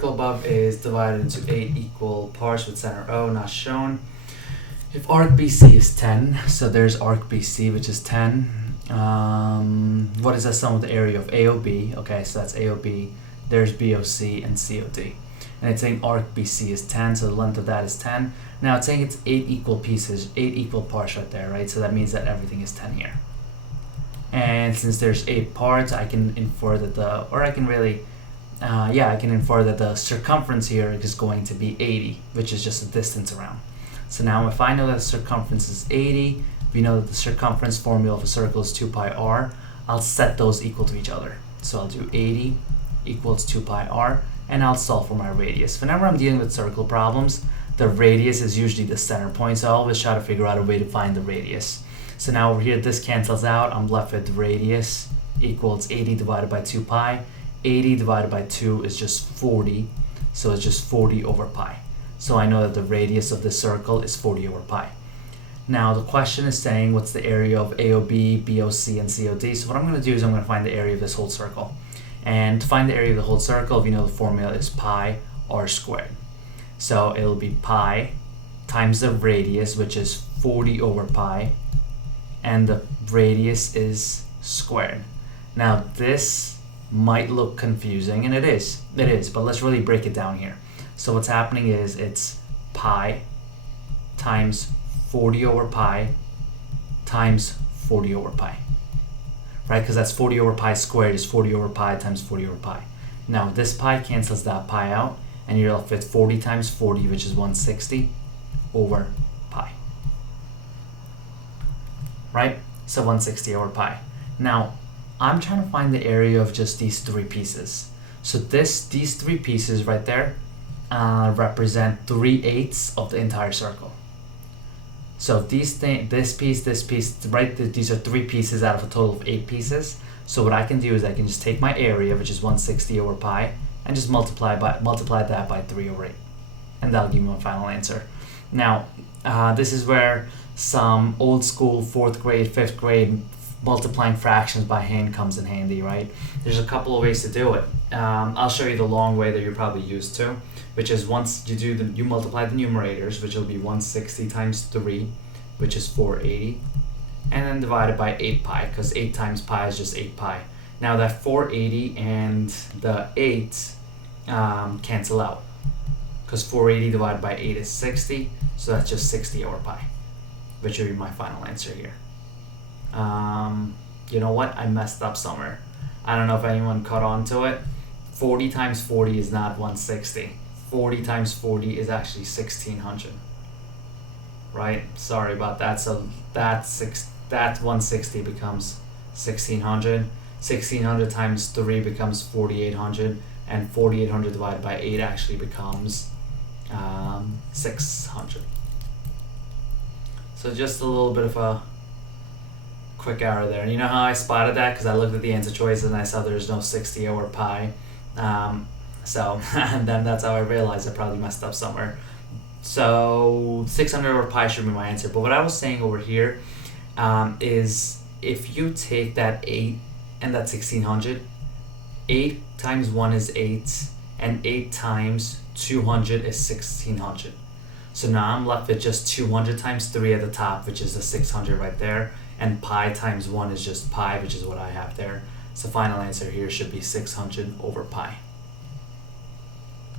circle above is divided into 8 equal parts with center O not shown. If arc BC is 10, so there's arc BC, which is 10. What is the sum of the area of AOB? Okay, so that's AOB. There's BOC and COD. And it's saying arc BC is 10, so the length of that is 10. Now it's saying it's 8 equal pieces, 8 equal parts right there, right? So that means that everything is 10 here. And since there's 8 parts, I can infer that I can infer that the circumference here is going to be 80, which is just the distance around. So now if I know that the circumference is 80, we know that the circumference formula of a circle is 2 pi r, I'll set those equal to each other. So I'll do 80 equals 2 pi r, and I'll solve for my radius. Whenever I'm dealing with circle problems, the radius is usually the center point, so I always try to figure out a way to find the radius. So now over here, this cancels out. I'm left with radius equals 80 divided by 2 pi. 80 divided by 2 is just 40, so it's just 40 over pi. So I know that the radius of this circle is 40 over pi. Now the question is saying what's the area of AOB, BOC, and COD. So what I'm going to do is I'm going to find the area of this whole circle. And to find the area of the whole circle, we know the formula is pi r squared. So it'll be pi times the radius, which is 40 over pi, and the radius is squared. Now this might look confusing, and it is, but let's really break it down here. So what's happening is it's pi times 40 over pi times 40 over pi, right? Because that's 40 over pi squared is 40 over pi times 40 over pi. Now this pi cancels that pi out, and you're left with 40 times 40, which is 160 over pi, right? So 160 over pi. Now I'm trying to find the area of just these 3 pieces. So these 3 pieces right there represent 3/8 of the entire circle. So this piece, right? These are 3 pieces out of a total of 8 pieces. So what I can do is I can just take my area, which is 160 over pi, and just multiply that by 3 over 8, and that'll give me my final answer. Now, this is where some old school 4th grade, 5th grade multiplying fractions by hand comes in handy, right? There's a couple of ways to do it. I'll show you the long way that you're probably used to, which is once you multiply the numerators, which will be 160 times 3, which is 480, and then divided by 8 pi, because 8 times pi is just 8 pi. Now that 480 and the 8 cancel out, because 480 divided by 8 is 60, so that's just 60 over pi, which will be my final answer here. You know what? I messed up somewhere. I don't know if anyone caught on to it. 40 times 40 is not 160. 40 times 40 is actually 1600. Right? Sorry about that. So that 160 becomes 1600. 1600 times 3 becomes 4800, and 4800 divided by 8 actually becomes 600. So just a little bit of a quick error there. And you know how I spotted that? Because I looked at the answer choices and I saw there's no 60 over pi. And then that's how I realized I probably messed up somewhere. So 600 over pi should be my answer. But what I was saying over here is if you take that 8 and that 1600, 8 times 1 is 8, and 8 times 200 is 1600. So now I'm left with just 200 times 3 at the top, which is the 600 right there, and pi times 1 is just pi, which is what I have there. So final answer here should be 600 over pi.